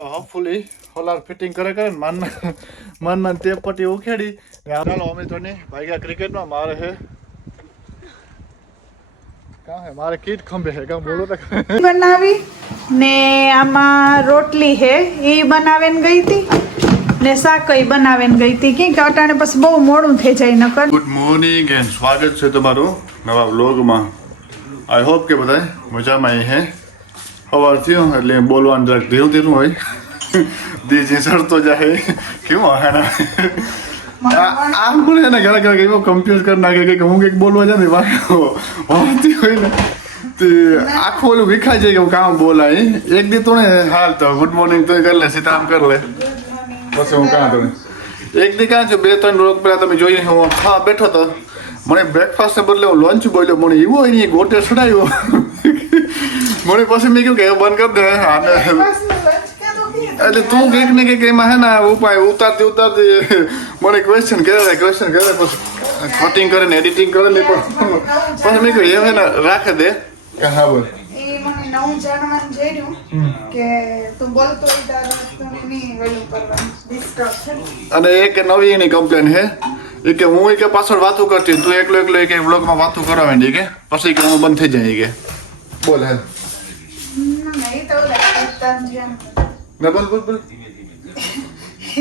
Hopefully હોલાર fitting કરે ને મન તે પટ્ટી ઉખેડી ચાલો અમે તો નહીં ભાગ્યા ક્રિકેટમાં મારે હે કાં હે મારે કીટ ખંભે હે કાં બોલો તો બનાવી ને આમાં રોટલી હે એ બનાવીને ગઈ હતી ને શાકઈ બનાવીને ગઈ હતી કે અટાણે પછી બહુ મોડું થઈ જાય નકર. ગુડ મોર્નિંગ એન્ડ સ્વાગત છે તમારું નવા વ્લોગમાં. આઈ હોપ કે બધા મજામાં હે. સવાર થયો એટલે બોલવાનું જરાક ધીરું ધીરું હોય દીજી સરતો જાય કેવું હાના આમ પણ એને ઘણા ઘણા એવો કન્ફ્યુઝ કરી નાખે કે હું કંઈક બોલવા જાય ને વાંચતી હોય ને તે આખું ઓલું વિખાઈ જાય કે હું કામ બોલાય એક દી તો ને હાલ તો ગુડ મોર્નિંગ તો કરી લે સીતામ કરી લે પછી હું કાં કરું એક દી કાં છું 2-3 રોજ પહેલાં તમે જોઈએ હું હા બેઠો તો મને બ્રેકફાસ્ટ બદલે હું લંચ બોલ્યો મને એવો એની ગોટે ચડાવ્યો મને પછી મેં કહ્યું કે બંધ કરી દે આને એટલે તું કંઈક ને કંઈક એમાં હે ને ઉપાય ઉતારતી મને ક્વેશ્ચન કરે પછી કટિંગ કરે ને એડિટિંગ કરે ને પણ પછી મેં કહ્યું એ હે ને રાખે દે કે હા બોલ એ મને નવું જાણવાનું જોયું કે તું બોલતો હોય ત્યારે તને નહીં વેલું કરવાનું ડિસ્ટર્બ છે. અને એક નવી એની કમ્પ્લેન હે એ કે હું કે પાછળ વાતું કરતી તું એકલો કે વ્લોગમાં વાતું કરાવે ને કે પછી કે હું બંધ થઈ જાય કે બોલ હે નહીં તો લાગતા છે ના બોલ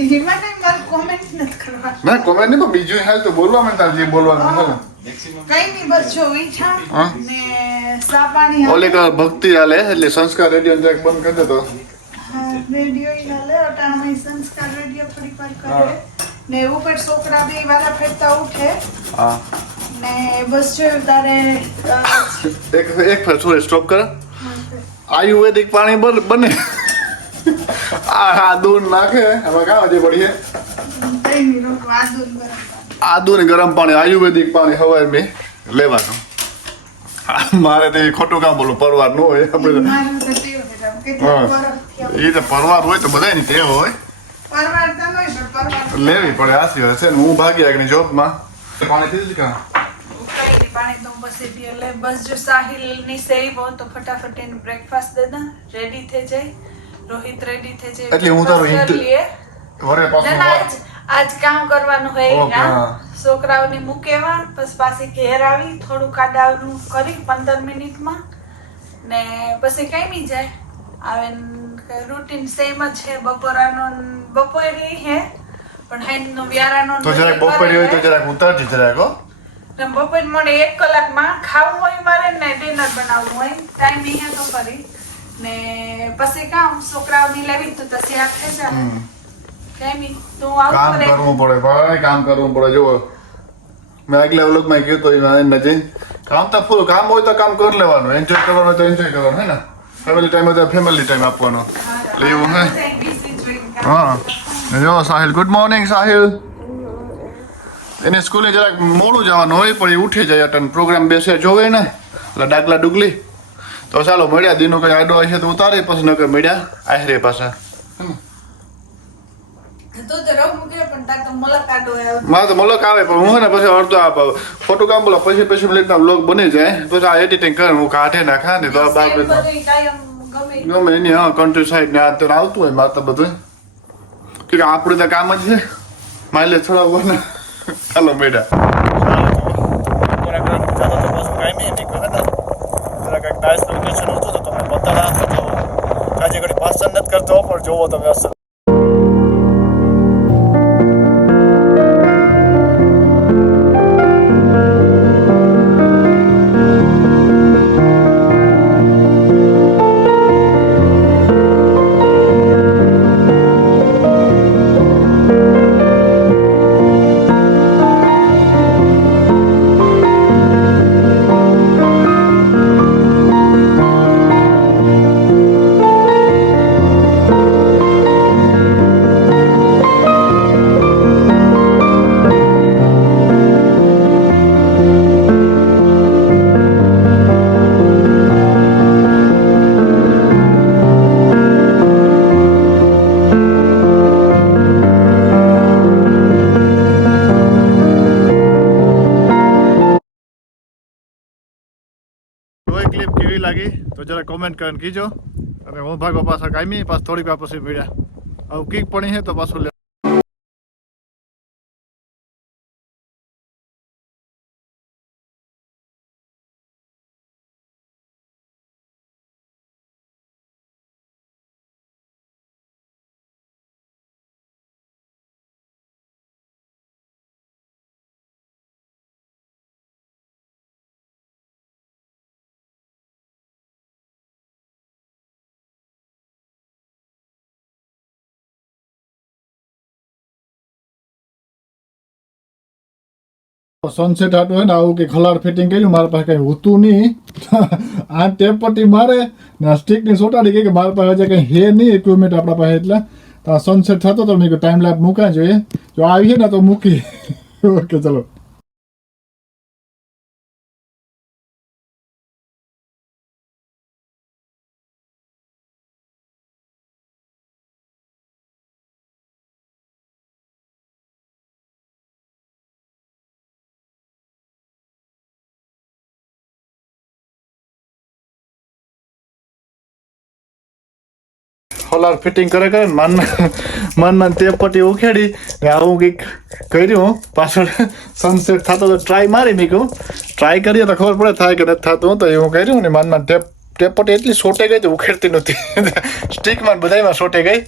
એમાં કઈ મારે કોમેન્ટ નથી કરવા ના કોમેન્ટ નહીં પણ બીજું હાલ તો બોલવા માંડતા જે બોલવાનું છે કઈ નહીં બસ જો ઈચ્છા ને સા પાણી ઓલે કા ભક્તિ હાલે એટલે સંસ્કાર રેડિયો ને બંધ કરી દેતો રેડિયો ઈ હાલે અટાણમાં સંસ્કાર રેડિયો થોડી વાર કરે ને ઉપર છોકરા બે વાળા ફેરતા ઉઠે હા ને બસ જો તારે એક ફેર છોડે સ્ટોપ કરે આયુર્વેદિક પાણી બને આ દૂધ નાખે હવે કાં હજી પડીએ કઈ નહીં રોક આદુ ને ગરમ પાણી આયુર્વેદિક પાણી હવાય મેં લેવાનું મારે તો ખોટું કામ બોલું પરવાર ન હોય આપણે એ તો પરવાર હોય તો બધા ની ટેવ હોય લેવી પડે આ સિવાય છે ને હું ભાગી આગળ જોબમાં પાણી થઈ જ કાં પાણી તો બસ એટલે બસ જો સાહિલ ની સેવ હો તો ફટાફટ એને બ્રેકફાસ્ટ દે દે રેડી થઈ જાય રોહિત રેડી થઈ જાય એટલે હું તારું વરે પાછું આજ કામ કરવાનું હોય છોકરાઓને મૂકેવા પછી પાછી ઘેર આવી થોડું કાદાવનું કરી 15 મિનિટમાં ને પછી કઈ નહીં જાય આવે રૂટીન સેમ જ છે બપોરે હે પણ હેનો વ્યારાનો તો જરાક બપોરે હોય તો જરાક ઉતારજી જરાક હો બપોર મને 1 કલાકમાં ખાવું હોય મારે ને ડિનર બનાવવું હોય ટાઈમ નહીં હે તો કરી ને પછી કામ છોકરાઓની લેવી તો પછી આ થઈ જાય કામ કરવું પડે ભાઈ કામ કરવું પડે જો મેં આગલા વ્લોગમાં કહ્યું તો નજીન કામ તો ફૂલ કામ હોય તો કામ કરી લેવાનું એન્જોય કરવાનું હોય તો એન્જોય કરવાનું હે ને ફેમિલી ટાઈમ હોય તો ફેમિલી ટાઈમ આપવાનો એટલે એવું હે હા જો સાહિલ ગુડ મોર્નિંગ સાહિલ એને સ્કૂલે જરાક મોડું જવાનું હોય પણ એ ઉઠી જાય અટન પ્રોગ્રામ બેસે જોવે ને એટલે ડાકલા ડુગલી તો ચાલો મળ્યા દીનો કઈ આડો હશે તો ઉતારે પછી નકર મળ્યા આહરે પાછા મારે તો મલક આવે પણ હું ને પછી અડધો ખોટું કામ બોલો પછી મિનિટના વ્લોગ બની જાય પછી આ એડિટિંગ કરે હું કાઢે નાખા ને તો બાપ ગમે એની હા કન્ટ્રી સાઈડ ને આ તો આવતું હોય મારે તો બધું કે આપણે તો કામ જ છે માઇલેજ થોડા હોય ને ચાલો બેટા પાસન નથી કરતો પણ જોવો તમે અસર ક્લિપ કેવી લાગી તો જરા કોમેન્ટ કરીને કીજો અને હું ભાગો પાછા કામી પાછું થોડીક વાર પછી મળ્યા હવે કીક પડી છે તો પાછું સનસેટ હાટું હોય ને આવું કે ખલાડ ફિટિંગ કર્યું મારા પાસે કઈ હોતું નહીં આ ટેપ પટ્ટી મારે ને આ સ્ટીકની સોટાડી કે મારા પાસે હજી કઈ હે નહીં ઇક્વિપમેન્ટ આપણા પાસે એટલે તો આ સનસેટ થતો તો મેં ટાઈમ લેબ મૂકા જોઈએ જો આવીએ ને તો મૂકી ઓકે ચલો સોલાર ફિટિંગ કરે ને માનના ટેપ પટ્ટી ઉખેડી આવું કંઈક કર્યું પાછળ સનસેટ થતો તો ટ્રાય મારી મેં કહું ટ્રાય કરીએ તો ખબર પડે થાય કે નથી થતું તો એવું કર્યું ને માનના ટેપ પટ્ટી એટલી સોટે ગઈ તો ઉખેડતી નહોતી સ્ટીકમાં બધામાં સોટે ગઈ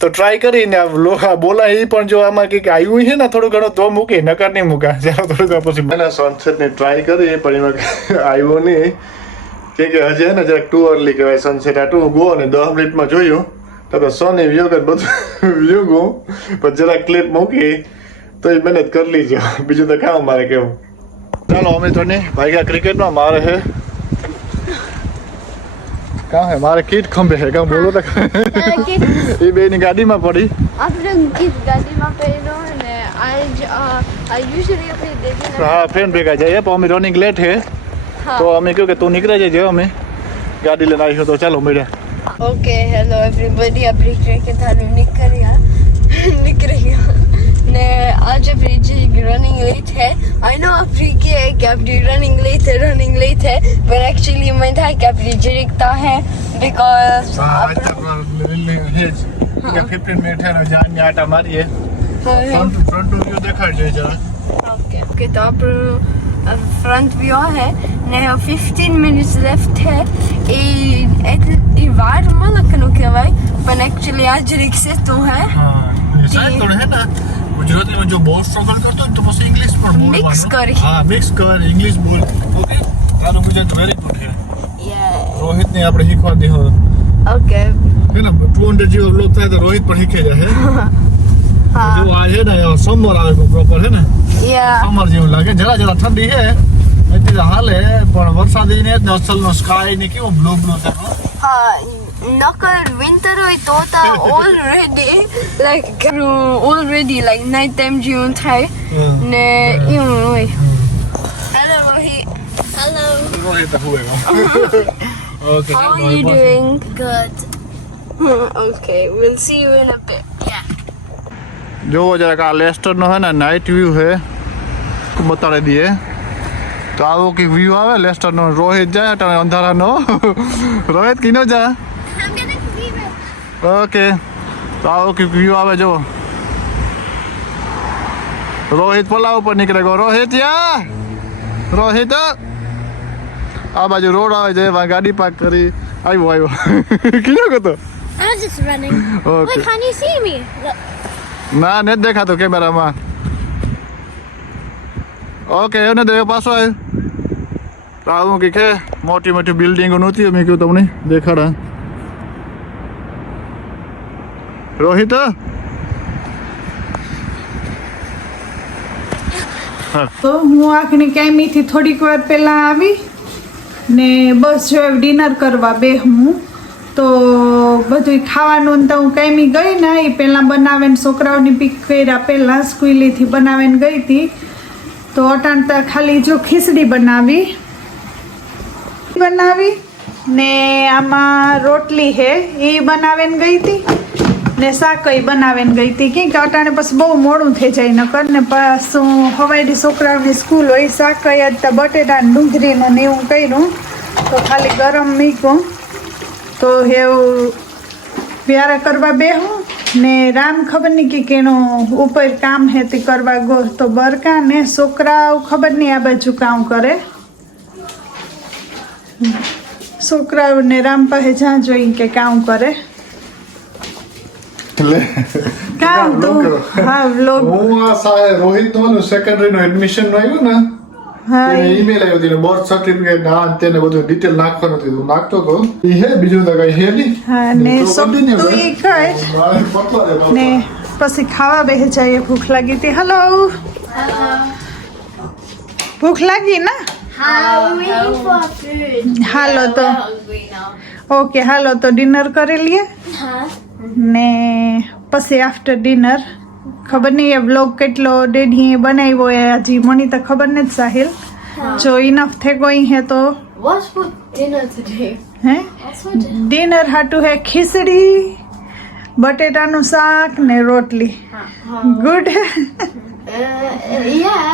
તો ટ્રાય કરીને લોહા બોલા એ પણ જો આમાં કંઈક આવ્યું છે ને થોડું ઘણું તો મૂકી નકર નહીં મૂકા જ્યારે થોડુંક પછી મને સનસેટની ટ્રાય કરી પણ એમાં આવ્યું નહીં કેમ કે હજી ને જરાક ટુ અર્લી કહેવાય સનસેટ આ ટુ ગો ને 10 મિનિટમાં જોયું તો સોની વ્યૂ કે બધું વ્યૂ ગયું પણ જરાક ક્લિપ મૂકી તો એ મહેનત કરી લીજો બીજું તો કામ મારે કેવું ચાલો અમે તો નહીં ભાગ્યા ક્રિકેટમાં મારે છે કાં હે મારે કીટ ખંભે છે કાં બોલો તો એ બેની ગાડીમાં પડી આપણે કીટ ગાડીમાં પહેર્યો ને આજ યુઝ્યુઅલી આપણે દેખીને હા ફ્રેન્ડ ભેગા જઈએ પણ અમે રનિંગ લેટ છે તો અમે કહ્યું કે તું નીકળી જજે અમે ગાડી લઈને આવ્યો તો ચાલો મળ્યા ઓકે હેલો એવરીબડી આપણી ક્રિકેટ હારું નીકળી ને आज अपनी रनिंग लेट है आई नो अपनी कि अपनी रनिंग लेट है पर एक्चुअली मैं था कि अपनी जरिकता है बिकॉज 15 मिनट है जान आटा मारिए फ्रंट व्यू देखाड़જો જરા ओके तो आप फ्रंट व्यू है ने 15 मिनट्स लेफ्ट है એ વાર મલકનું કહેવાય પણ એકચ્યુઅલી આ જરીક છે તો હે હા સાહેબ થોડે હે ને ગુજરાતીમાં જો બહુ સ્ટ્રગલ કરતો તો પછી ઇંગ્લિશ પણ બોલવાનું મિક્સ કરી હા મિક્સ કર ઇંગ્લિશ બોલ ઓકે તારું ગુજરાત વેરી ગુડ છે રોહિત ને આપણે શીખવા દે હો ઓકે હે ને 200 જેવો બ્લોગ થાય તો રોહિત પણ શીખે જાય હા જો આ હે ને સમર આવે પ્રોપર હે ને સમર જેવું લાગે જરા ઠંડી હે એટલે હાલે પણ વરસાદી ને અસલનો સ્કાય ને કેવો બ્લુ થાય હા નકર વિન્ટર હોય તો ઓલરેડી લાઈક નાઇટ ટાઈમ જેવું થાય ને એવું હોય હેલો રોહિત હેલો રોહિત હુએગા okay how are you doing good okay we'll see you in a bit જો જરાક આ લેસ્ટર નો હે ને નાઇટ વ્યૂ હે બતાડી દઈએ તો આવો કે વ્યૂ આવે લેસ્ટર નો રોહિત જાય તો અંધારા નો રોહિત કિનો જા ઓકે તો આવો કે વ્યૂ આવે જો રોહિત પોલા ઉપર નીકળે ગયો રોહિત આ બાજુ રોડ આવે છે ગાડી પાર્ક કરી આવ્યો કિનો ગયો I was just running. Okay. Wait, can you see me? Look. ના નથી દેખાતો કેમેરામાં ઓકે એને દે પાછો આવ્યો તો આવું કે મોટી મોટી બિલ્ડિંગો નહોતી મેં કહ્યું તમને દેખાડા રોહિત તો હું આખની કાયમીથી થોડીક વાર પહેલાં આવી ને બસ જો ડિનર કરવા બે હું તો બધું ખાવાનું તો હું કાયમી ગઈ ને એ પહેલાં બનાવીને છોકરાઓની પીક કર્યા પહેલાં સ્કૂલેથી બનાવીને ગઈ હતી તો અટાણતા ખાલી જો ખીચડી બનાવી ને આમાં રોટલી હે એ બનાવીને ગઈ હતી ને શાકઈ બનાવીને ગઈ હતી કેમ કે અટાણે પછી બહુ મોડું થઈ જાય નકર ને પાછું હવાઈડી છોકરાઓની સ્કૂલ હોય શાકઈ જ તો બટેટા ડુંગળીનું ને એવું કર્યું તો ખાલી ગરમ મૂક્યું તો એવું प्यारा करवा बेहूं ने राम खबर नहीं कि केनो ऊपर काम है ते करवा गो तो बरका ने छोकरा खबर नहीं आ बाजू काम करे छोकरा ने राम पासे जहाँ जोई के काम करे એટલે કામ તો હા વ્લોગ હું આ રોહિત નું સેકન્ડરી નું એડમિશન નું આવ્યું ને હા ઈમેલ આવ્યો હતી બર્થ સર્ટિફિકેટ ના તેને બધું ડિટેલ નાખવાનું હતું નાખતો તો ઈ હે બીજું તો કઈ હે નહીં હા ને સબ તું ઈ કર મારે પતવા દે ને પછી ખાવા બેસી જઈએ ભૂખ લાગી હતી હેલો ભૂખ લાગી ને હાલો તો ઓકે હાલો તો ડિનર કરી લઈએ ને પછી આફ્ટર ડિનર ખબર નહીં એ વ્લોગ કેટલો ડેઢી બનાવ્યો એ હજી મને તો ખબર નથી સાહિલ જો ઇનફ થે ગઈ હે તો What's for dinner today? હે What's for dinner? ડિનર હાટું હે ખીચડી બટેટાનું શાક ને રોટલી good Yeah,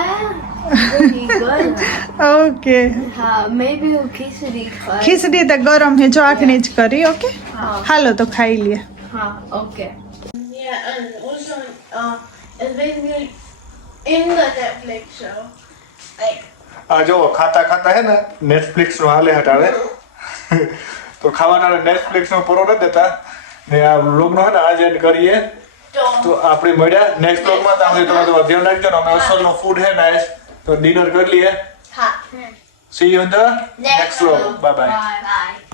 really good. Okay Maybe we'll khichdi ખાય. ખીચડી તો ગરમ હે જો આખની જ કરી ઓકે હાલો તો ખાઈ લઈએ Okay. Yeah, and also, it's basically in the Netflix show. Like, આ જો ખાતા ખાતા હે ને નેટફ્લિક્સ નું હાલે હટાડે તો ખાવાના નેટફ્લિક્સ નો પૂરો નથી દેતા ને આ વ્લોગ નો હે ને આજે એન્ડ કરીએ તો આપણે મળ્યા નેક્સ્ટ વ્લોગ માં તમે તમારું ધ્યાન રાખજો ને અમે અસલ નો ફૂડ હે નાઈસ તો ડિનર કરી લઈએ ha. C you in the next vlog bye bye Bye.